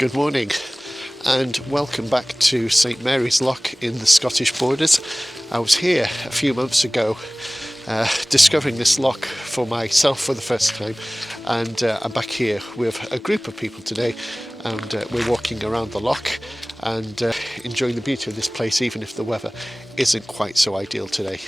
Good morning and welcome back to St Mary's Loch in the Scottish borders. I was here a few months ago discovering this loch for myself for the first time, and I'm back here with a group of people today, and we're walking around the loch and enjoying the beauty of this place, even if the weather isn't quite so ideal today.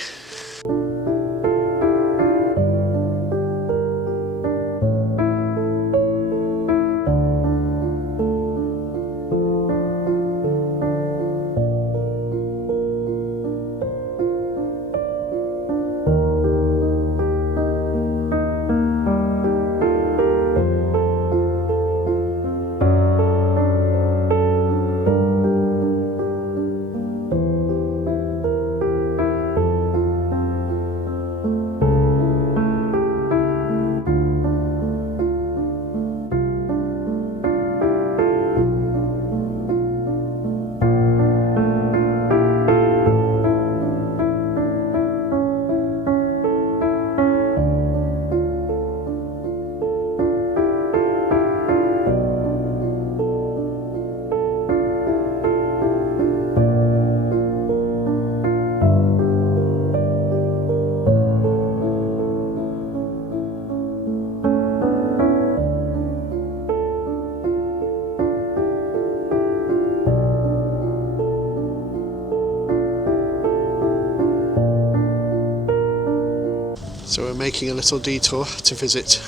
So we're making a little detour to visit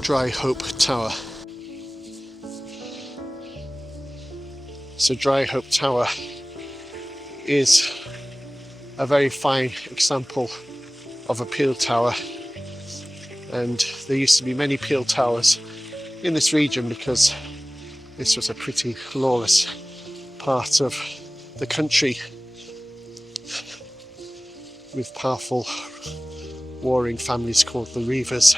Dry Hope Tower. So Dry Hope Tower is a very fine example of a peel tower, and there used to be many peel towers in this region because this was a pretty lawless part of the country with powerful warring families called the Reivers.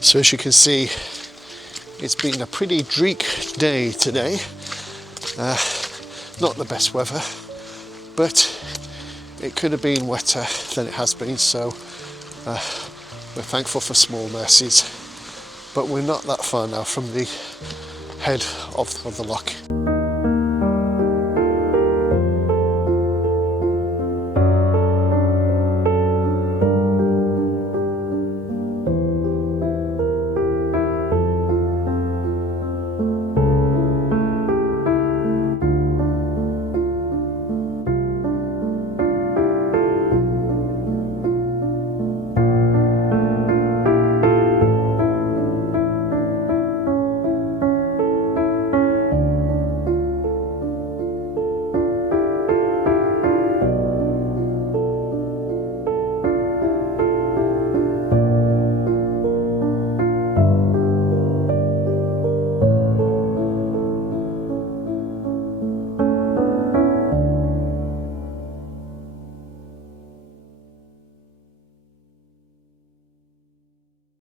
So as you can see, it's been a pretty dreek day today. Not the best weather, but it could have been wetter than it has been, so we're thankful for small mercies. But we're not that far now from the head of the loch.